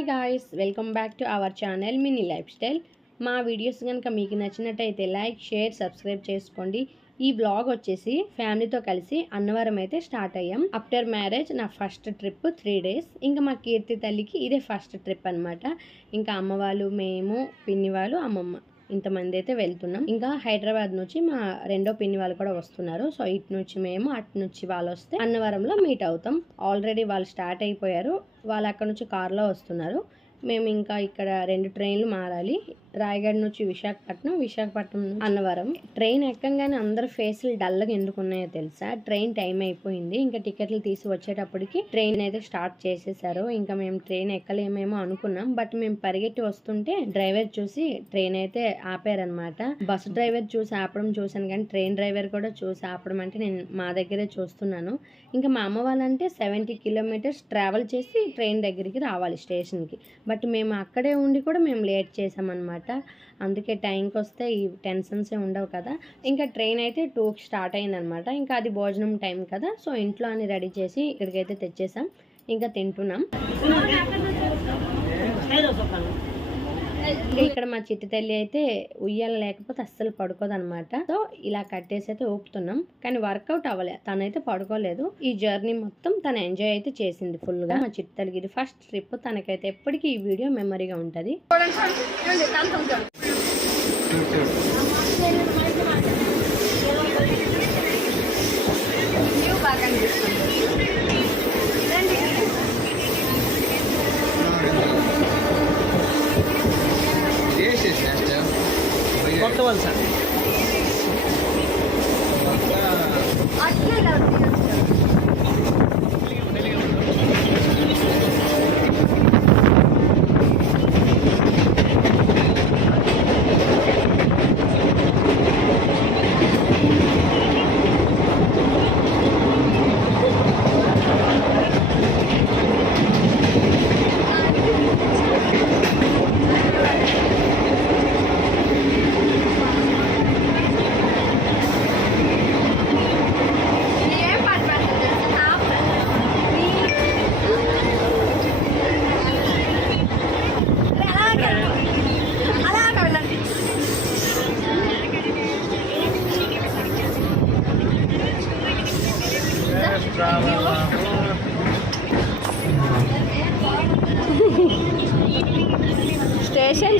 Hi guys, welcome back to our channel mini life style. మా videos కనుక మీకు నచ్చినట్టయితే లైక్, షేర్, సబ్స్క్రైబ్ చేసుకోండి. ఈ బ్లాగ్ వచ్చేసి ఫ్యామిలీతో కలిసి అన్నవరం అయితే స్టార్ట్ అయ్యాం. ఆఫ్టర్ మ్యారేజ్ నా ఫస్ట్ ట్రిప్ 3 days. ఇంకా మా కీర్తి తల్లికి ఇదే ఫస్ట్ ట్రిప్ అనమాట. ఇంకా అమ్మ వాళ్ళు, మేము, పిన్ని వాళ్ళు, అమ్మమ్మ ఇంతమంది అయితే వెళ్తున్నాం. ఇంకా హైదరాబాద్ నుంచి మా రెండో పిన్ని వాళ్ళు కూడా వస్తున్నారు. సో ఇటు నుంచి మేము, అటు నుంచి వాళ్ళు వస్తే అన్నవరంలో మీట్ అవుతాం. ఆల్రెడీ వాళ్ళు స్టార్ట్ అయిపోయారు. వాళ్ళు అక్కడ నుంచి కార్లో వస్తున్నారు. మేము ఇంకా ఇక్కడ 2 ట్రైన్లు మారాలి. రాయగఢ్ నుంచి విశాఖపట్నం అన్నవరం. ట్రైన్ ఎక్కంగానే అందరు ఫేసులు డల్గా ఎందుకు ఉన్నాయో తెలుసా? ట్రైన్ టైం అయిపోయింది. ఇంకా టికెట్లు తీసి వచ్చేటప్పటికి ట్రైన్ అయితే స్టార్ట్ చేసేసారు. ఇంకా మేము ట్రైన్ ఎక్కలేమేమో అనుకున్నాం. బట్ మేము పరిగెట్టి వస్తుంటే డ్రైవర్ చూసి ట్రైన్ అయితే ఆపారనమాట. బస్ డ్రైవర్ చూసి ఆపడం చూసాను, కానీ ట్రైన్ డ్రైవర్ కూడా చూసి ఆపడం అంటే నేను మా దగ్గరే చూస్తున్నాను. ఇంకా మా అమ్మ వాళ్ళంటే 70 kilometers ట్రావెల్ చేసి ట్రైన్ దగ్గరికి రావాలి స్టేషన్కి. బట్ మేము అక్కడే ఉండి కూడా మేము లేట్ చేసామన్నమాట. అందుకే టైంకి వస్తే ఈ టెన్షన్సే ఉండవు కదా. ఇంకా ట్రైన్ అయితే 2కి స్టార్ట్ అయిందనమాట. ఇంకా అది భోజనం టైం కదా. సో ఇంట్లో అన్ని రెడీ చేసి ఇక్కడికైతే తెచ్చేసాం. ఇంకా తింటున్నాం. ఇక్కడ మా చిట్టి తల్లి అయితే ఉయ్యాల లేకపోతే అస్సలు పడుకోదనమాట. సో ఇలా కట్టేసి అయితే ఊపుతున్నాం, కానీ వర్కౌట్ అవ్వలే. తనైతే పడుకోలేదు. ఈ జర్నీ మొత్తం తను ఎంజాయ్ అయితే చేసింది ఫుల్ గా. మా చిట్టి తల్లికి ఇది ఫస్ట్ ట్రిప్. తనకైతే ఎప్పటికీ ఈ వీడియో మెమరీగా ఉంటది. కొత్త వలస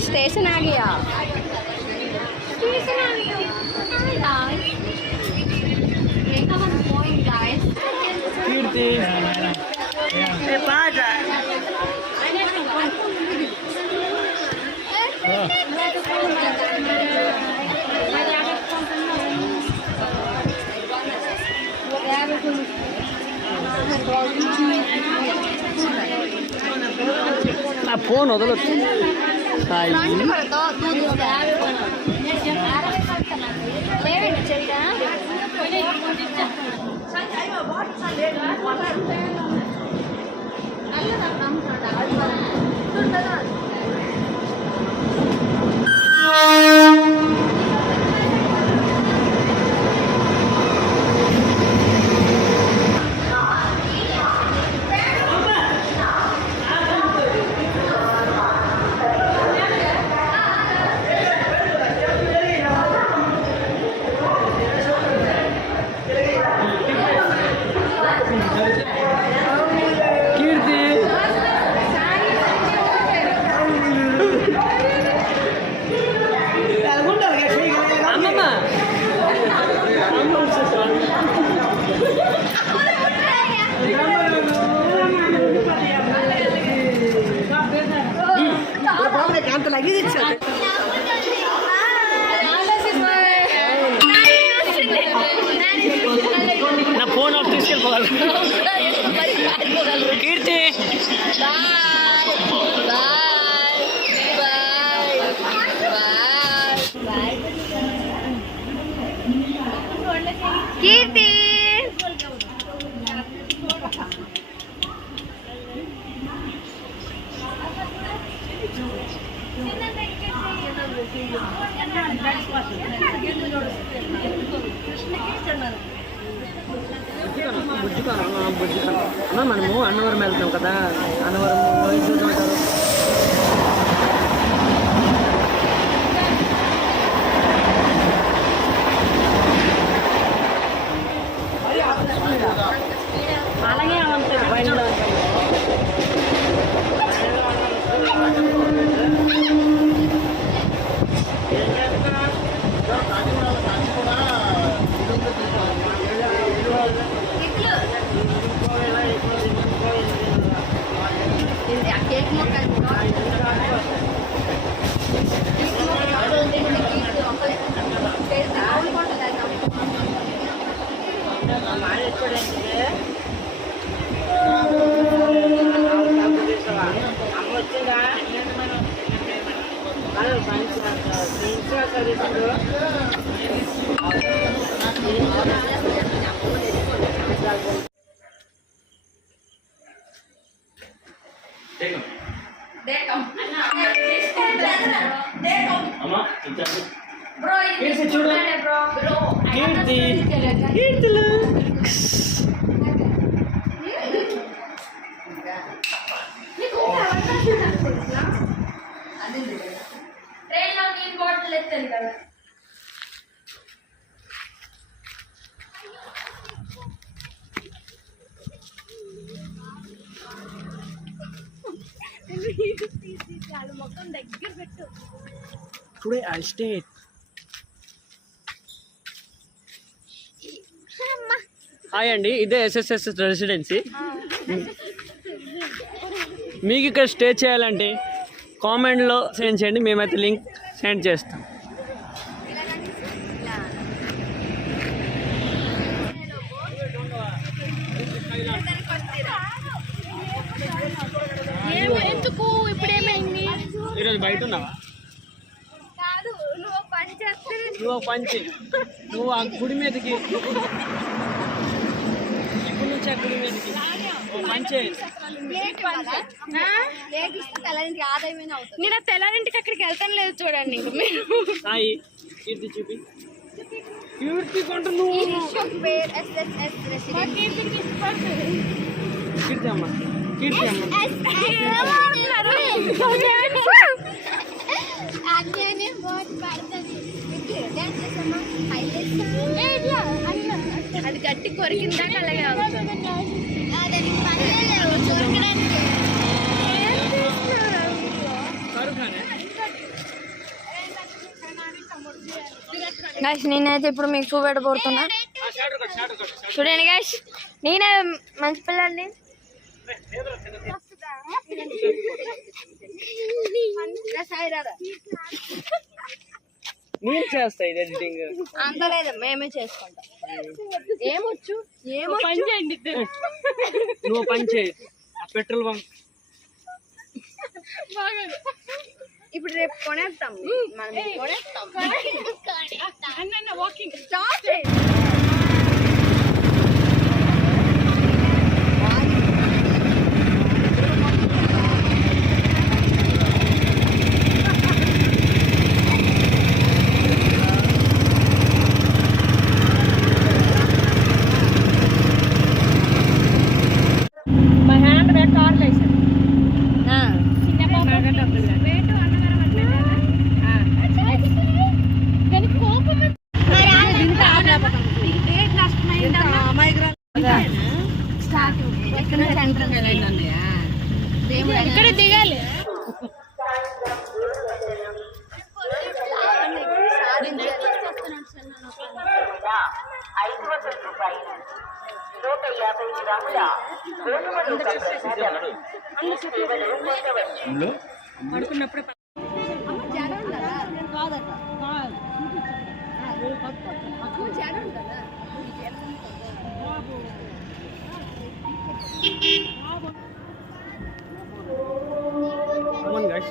स्टेशन आ गया। నా ఫోన్ వదలొచ్చు. నా ఫోన్ ఆఫ్ తీసుకెళ్ళిపోవాలి. కీర్తి కీర్తి బుజ్జికారం మనము అన్నవరం వెళ్తాం కదా. Annavaram Today I'll stay. Hi అండి, ఇదే ఎస్ఎస్ఎస్ రెసిడెన్సీ. మీకు ఇక్కడ స్టే చేయాలంటే కామెంట్లో సెండ్ చేయండి, మేమైతే లింక్ సెండ్ చేస్తాం. ఎందుకు ఇప్పుడు ఏమైంది? ఈరోజు బయట ఉన్నావా? నువ్వు పంచి నువ్వు ఆ గుడి మీదకి ఇప్పుడు నుంచి ఆ గుడి మీదకి మంచి నేను తెల్లారింటికి అక్కడికి వెళ్తాను లేదు చూడండి. ఇంక మీరు సాయి కీర్తి చూపి కీర్తి కొంటూ నువ్వు కీర్తి అమ్మ కీర్తి అది గట్టి కొరికిందాక అలాగే అవుతుంది. గైస్ నేనైతే ఇప్పుడు మీకు చూపెట్టబోతున్నా. చూడండి గైస్, నేనే మంచి పిల్లండి. నేను చేస్తా ఇది ఎడిటింగ్ అంత లేదు, మేమే చేసుకుంటాం. ఏమొచ్చు పని చేయండి. నువ్వు పని చేయి, పెట్రోల్ బంక్ ఇప్పుడు రేపు కొనేస్తాం మనం, కొనేస్తాం. Walking start. ఇక్కడ దిగాలి. పడుకున్నప్పుడు Come on guys.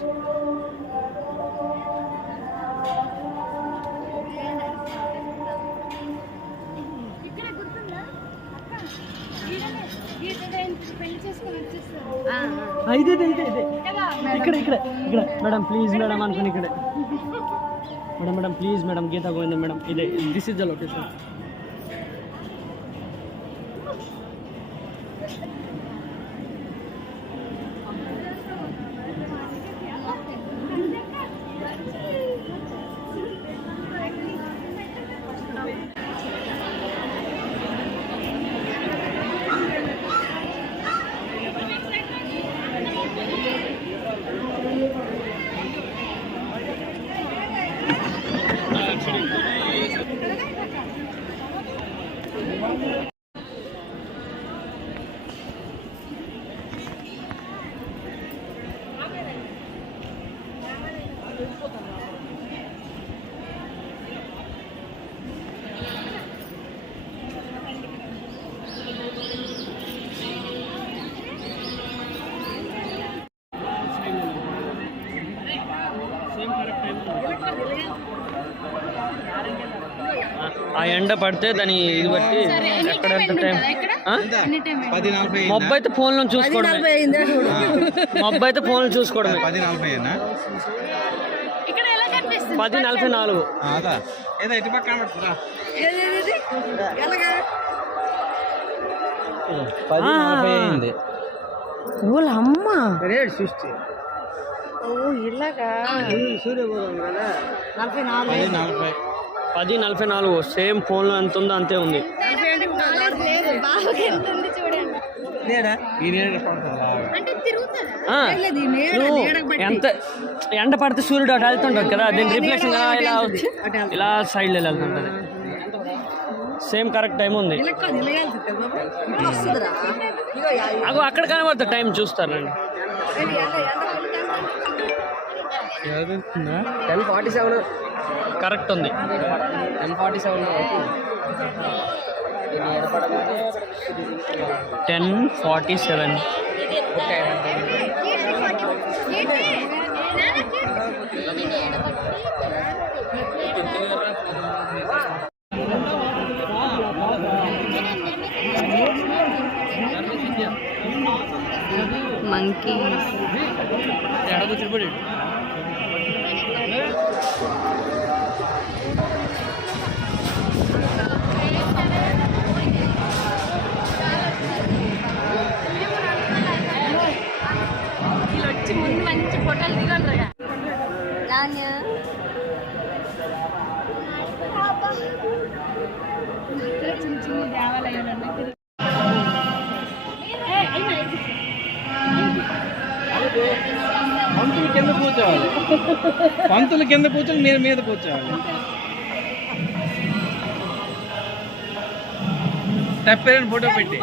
ఇదే ఇక్కడ ఇక్కడ ఇక్కడ మేడం ప్లీజ్ మేడం అనుకుని ఇక్కడే madam madam please madam Geetha Govindam madam ఇదే దిస్ ఇస్ ద లొకేషన్. ఆ ఎండ పడితే దాని ఇది బట్టి ఎక్కడ ఎంత టైం మబ్బు అయితే ఫోన్లో చూసుకోవడమే. మబ్బు అయితే ఫోన్లో చూసుకోవడమే. 10:44. అమ్మ సృష్టి ఇలాగా 10:44. సేమ్ ఫోన్లో ఎంత ఉందో అంతే ఉంది. ఎంత ఎండ పడితే సూర్యుడు అటు వెళ్తుంటుంది కదా, దీని రిఫ్లెక్షన్ ఇలా వచ్చి ఇలా సైడ్ వెళ్తుంటుంది. సేమ్ కరెక్ట్ టైం ఉంది. అగో అక్కడ కనబడుతుంది టైం చూస్తారండి. 10:47 కరెక్ట్ ఉంది. 10:47. monkeys. మంచి ఫోటోలు దిగండి. చిన్న చిన్న దేవాలయాలు పంతులు కింద కూర్చొని మీరు మీద కూర్చోవాలి. తప్పేరని ఫోటో పెట్టి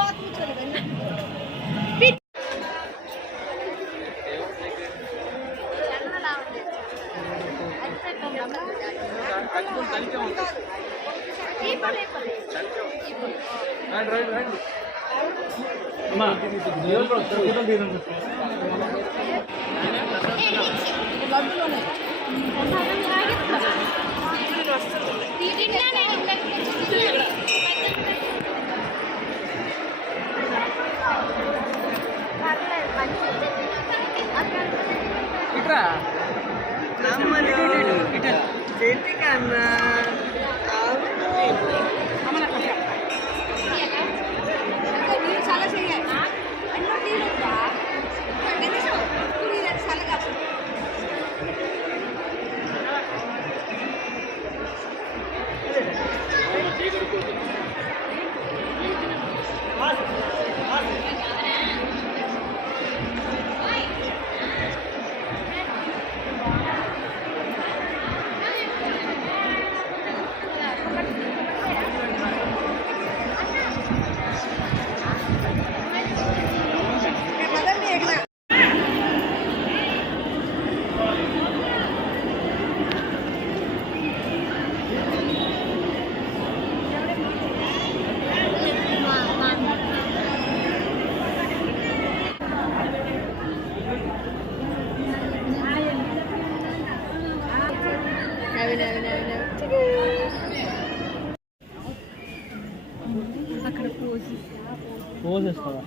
పోసేస్తావా?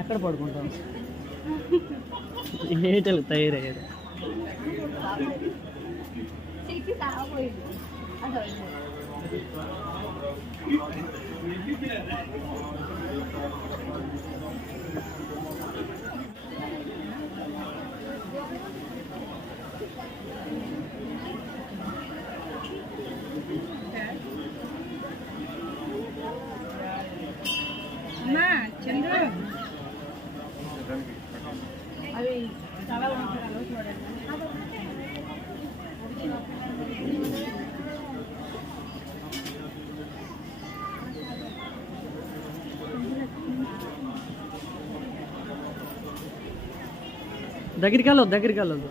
ఎక్కడ పడుకుంటావు? ఏటలు తయారయ్యారు. దగ్గరికి వెళ్ళొద్దు.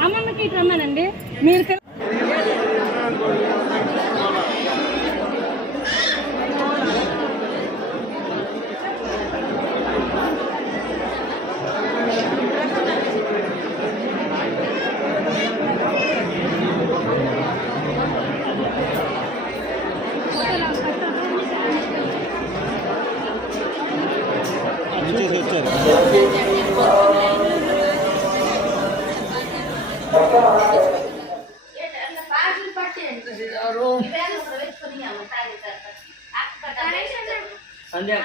అమ్మమ్మకి ఇటు రమ్మానండి మీరు సంధ్య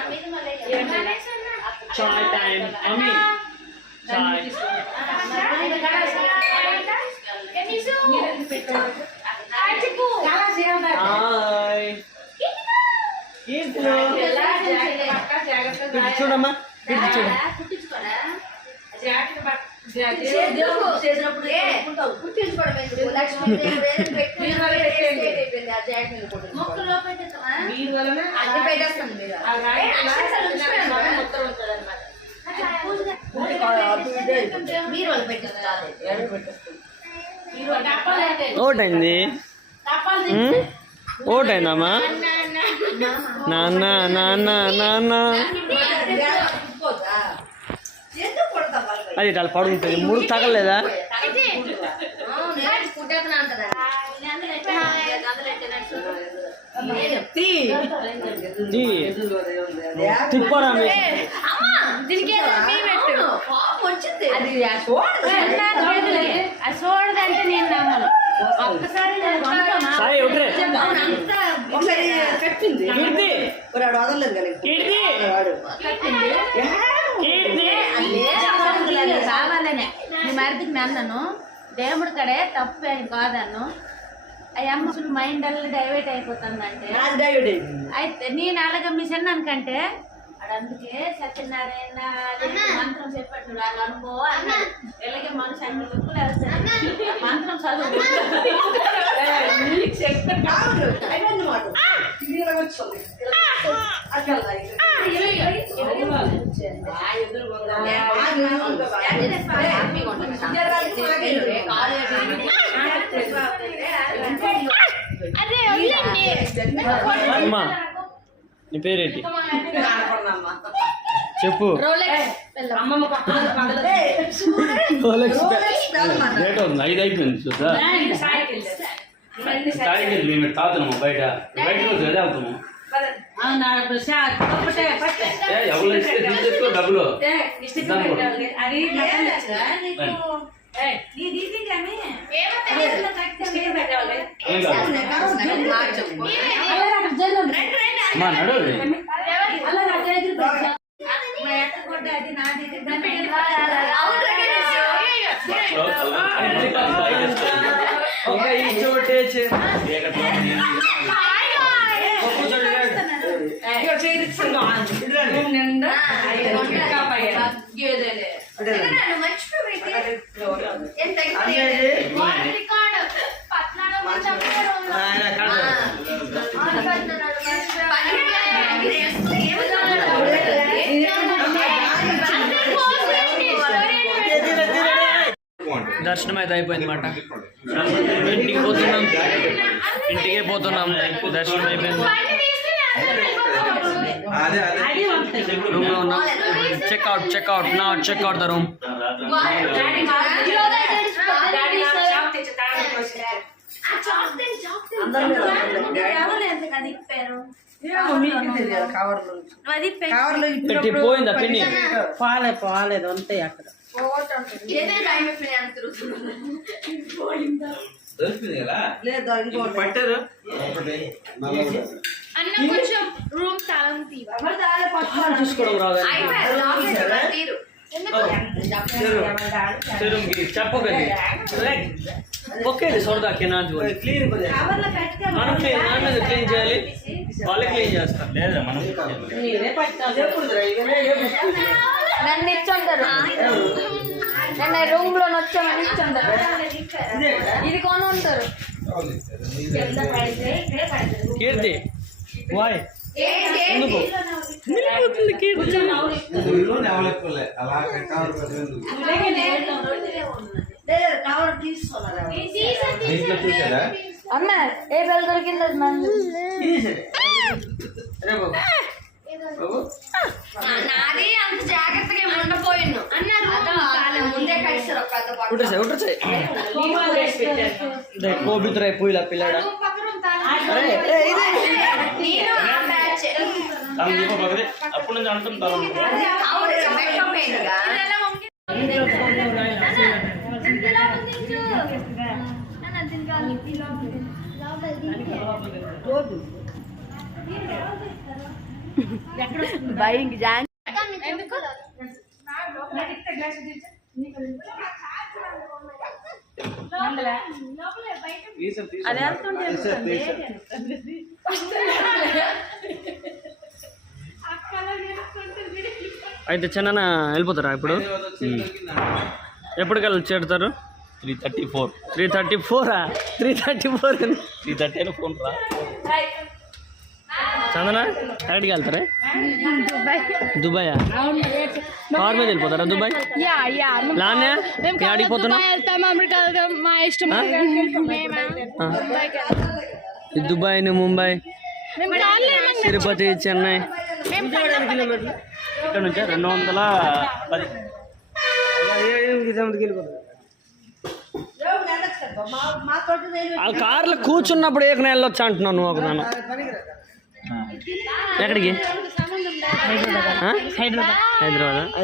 చాయ్ టైం మమ్మీ చాయ్ హాయ్ చూడమ్మా చూడు ఓటైంది ఓటైందమ్మా నాన్న నాన్న నాన్న అది ఇట్లా పడుకుంటుంది మూడు తగలేదా తిప్పరా చూడదంటే నేను నమ్మను ఒక్కసారి సాయి ఒకటే కావాలనే నీ మరిదికి నన్నను దేవుడి కడే తప్పు అని కాదన్ను అయ్యమ్మ మైండ్ అల్లా డైవర్ట్ అయిపోతుందంటే అయితే నేను అలాగ మిషన్ అనుకంటే అందుకే సత్యనారాయణ మంత్రం చెప్పట్టు వాళ్ళు అనుకో అన్నాడు ఎలాగే మనిషి అన్ని దుక్కులు వేస్తాడు మంత్రం చదువు అమ్మా నీ పేరేంటి చెప్పు లేట్ అవుతుంది 5 అయిపోయింది చూసా తాగుతున్నాము బయట రోజు అదే అవుతాము ఎవరు ఇస్తే తీసుకో డబ్బులు అమ్మా నడు దర్శనం అయితే అయిపోయింది మాట ఇంటికి పోతున్నాం ఇంటికే పోతున్నాం దర్శనం అయిపోయింది రూమ్ లో ఉన్నాం చెక్అవుట్ నా చెక్అవుట్ ద రూమ్ పోయిందా పిన్ని పోలేదు అంతే అక్కడ పట్టారు రూమ్ చూసుకోవడం రాదు చెప్పకండి ఓకే సోదాకి నా క్లీన్ క్లీన్ చేయాలి వాళ్ళే క్లీన్ చేస్తారు లేదా మనం నన్ను ఇచ్చొందరు నన్ను రూమ్ లో వచ్చామని ఇచ్చొందరు ఇది కొని ఉంటారు కీర్తి వాయ్ ఎందుకు వెళ్ళిపోతుంది కీర్తి. అమ్మ ఏ బెల్ దొరికింది అది మంది నాది అంత జాగ్రత్తగా ఉండపోయిను అన్నారు ముందే కలిసారు కోబితురా పోయిలా పిల్లాడా నేను ఆ బ్యాచ్ అప్పుడు నుంచి అంటుంటారు బయింగ్ జాన్ అయితే చిన్న వెళ్ళిపోతారా ఇప్పుడు? ఎప్పటికల్లా చేరుతారు? 3:34 3:34 3:34 3:30 అని ఫోన్ రా. చందన ఎక్కడికి వెళ్తారా? దుబాయా? కార్ మీద వెళ్ళిపోతారా దుబాయ్? లానే ఎక్కడికి పోతున్నా? దుబాయ్ ముంబై తిరుపతి చెన్నై ఇక్కడ నుంచి 210 ఆ కార్లో కూర్చున్నప్పుడు ఏక వెళ్ళొచ్చా అంటున్నాను నువ్వు. ఒక నాన్న ఎక్కడికి? హైదరాబాద్.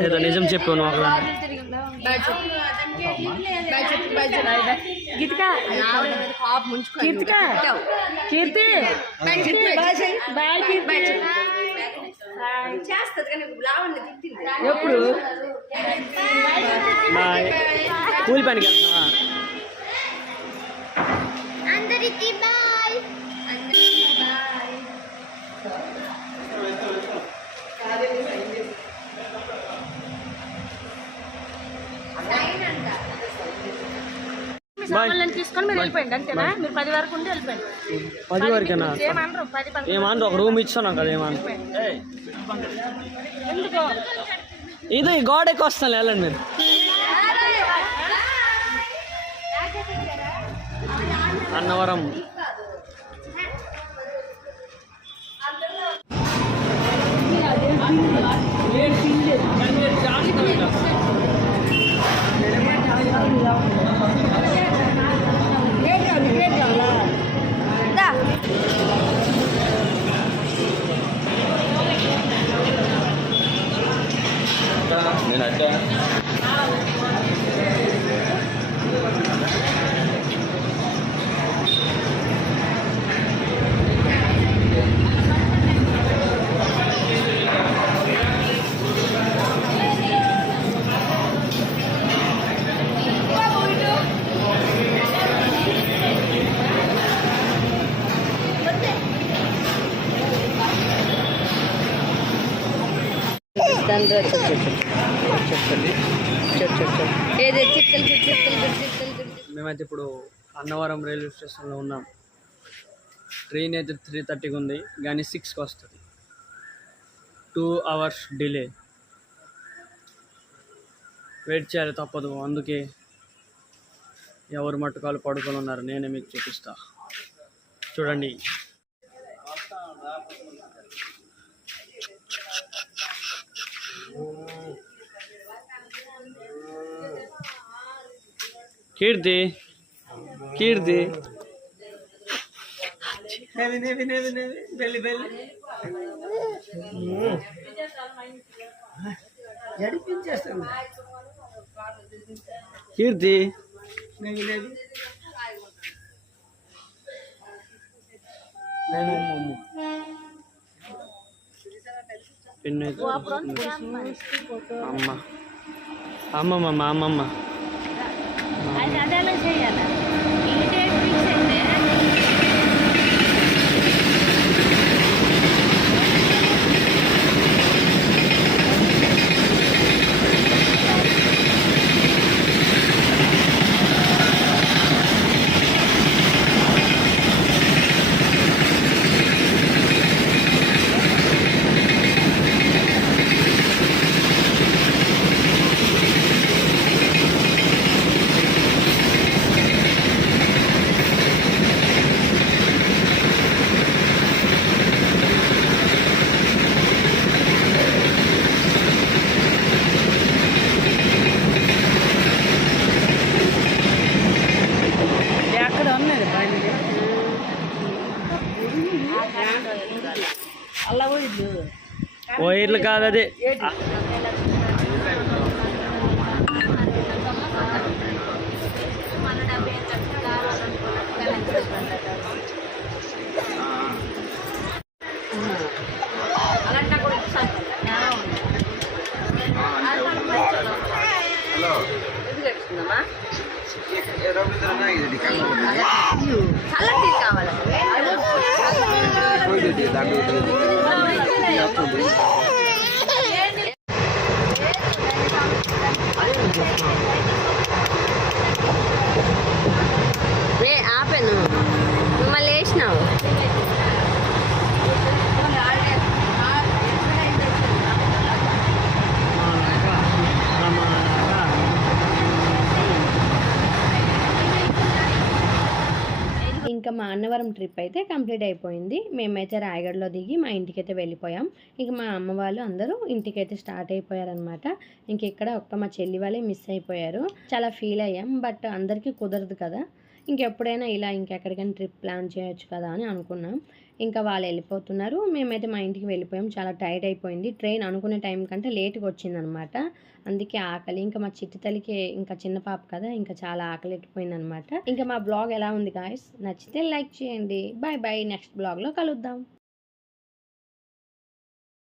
ఏదో నిజం చెప్పావు నువ్వు. ఒక ఎప్పుడు కూలి పనికి వెళ్తున్నావా? తీసుకొని మీరు వెళ్ళిపోయింది అంతేనా? మీరు 10 వరకు ఉండి వెళ్ళిపోయింది. 10 వరకేనా? ఏమన్నా ఒక రూమ్ ఇచ్చాను కదా. ఏమన్నా ఇది గోడకి వస్తాను వెళ్ళండి మీరు. అన్నవరం నేను అట్లా మేమైతే ఇప్పుడు అన్నవరం రైల్వే స్టేషన్లో ఉన్నాం. ట్రైన్ అయితే 3:30కి ఉంది కానీ 6కి వస్తుంది. 2 hours డిలే. వెయిట్ చేయాలి తప్పదు. అందుకే ఎవరు మట్టుకాలు పడుకొని ఉన్నారు. నేనే మీకు చూపిస్తా చూడండి. కీర్తి కీర్తి కీర్తి అమ్మ అమ్మమ్మ అమ్మమ్మ అలా చేయాలా? ఈ డేట్ ఫిక్స్ అయితే వైర్లు కాదు అది. ఆపాను మళ్ళీ వేసినావు. ఇంకా మా అన్నవరం ట్రిప్ అయితే కంప్లీట్ అయిపోయింది. మేమైతే రాయగఢలో దిగి మా ఇంటికైతే వెళ్ళిపోయాం. ఇక మా అమ్మ వాళ్ళు అందరూ ఇంటికైతే స్టార్ట్ అయిపోయారనమాట. ఇంక ఇక్కడ ఒక్క మా చెల్లి వాళ్ళే మిస్ అయిపోయారు. చాలా ఫీల్ అయ్యాం, బట్ అందరికీ కుదరదు కదా. ఇంకెప్పుడైనా ఇలా ఇంకెక్కడికైనా ట్రిప్ ప్లాన్ చేయొచ్చు కదా అని అనుకున్నాం. ఇంకా వాళ్ళు వెళ్ళిపోతున్నారు, మేమైతే మా ఇంటికి వెళ్ళిపోయాం. చాలా టైర్డ్ అయిపోయింది. ట్రైన్ అనుకునే టైం కంటే లేట్గా వచ్చిందనమాట. అందుకే ఆకలి. ఇంకా మా చిట్టి తల్లికి ఇంకా చిన్న పాప కదా, ఇంకా చాలా ఆకలి ఎట్టిపోయింది అనమాట. ఇంకా మా బ్లాగ్ ఎలా ఉంది గాయస్? నచ్చితే లైక్ చేయండి. Bye bye. నెక్స్ట్ బ్లాగ్లో కలుద్దాం.